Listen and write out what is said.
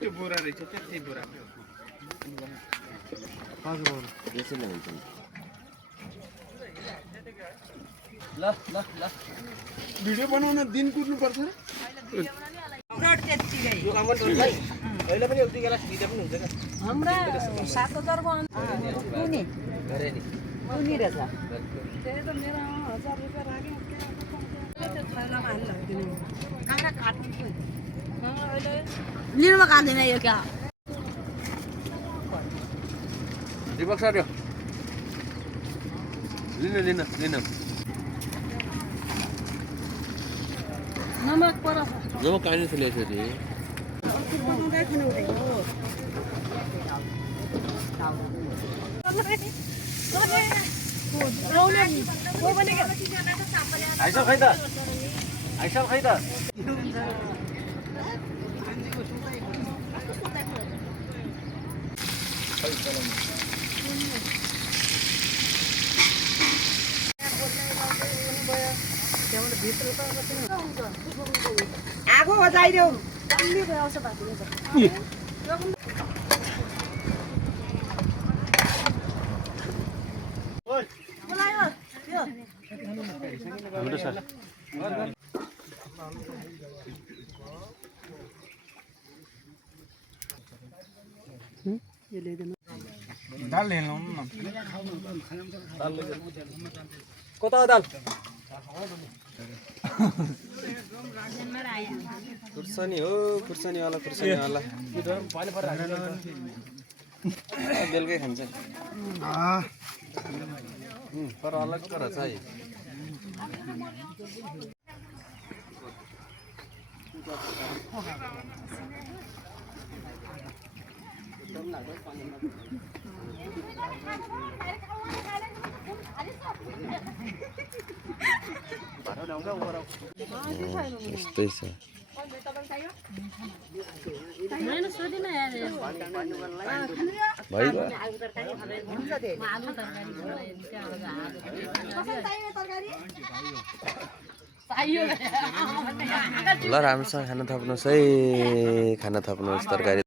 त्यो बोरा रहेछ त्यही बोरा यसैले हुन्छ ल ल ल भिडियो बनाउन दिन कुद्नु पर्छ अहिले पनि उति गेला भिडियो पनि हुन्छ क्या हाम्रा 7,000 को कुनी गरे नि कुनी रहेछ त्यही त मेरो 1000 रुपैयाँ राखे त्यो थैलामा हाल्नु लाग्दैन काँक्रा काट्नु थियो अहिले लिनुमा काट्दैन यो क्या दिपक सर लिन नमक परछ नमक काहीँ छैन यसरी आइस खै त आगो बजाइदेऊ डल्ली गएछ बाटो बोलायो यो हाम्रो सर दाल हेर्नु न कता दाल खुर्सानी हो खुर्सानी वाला बेलुकै खान्छ पर अलग पर चाहिँ यस्तै छ मैंने सोधी ना यार भइगयो आलु तरकारी ल राम्रोसँग खाना थप्नुहोस् है खाना थप्नुहोस् तरकारी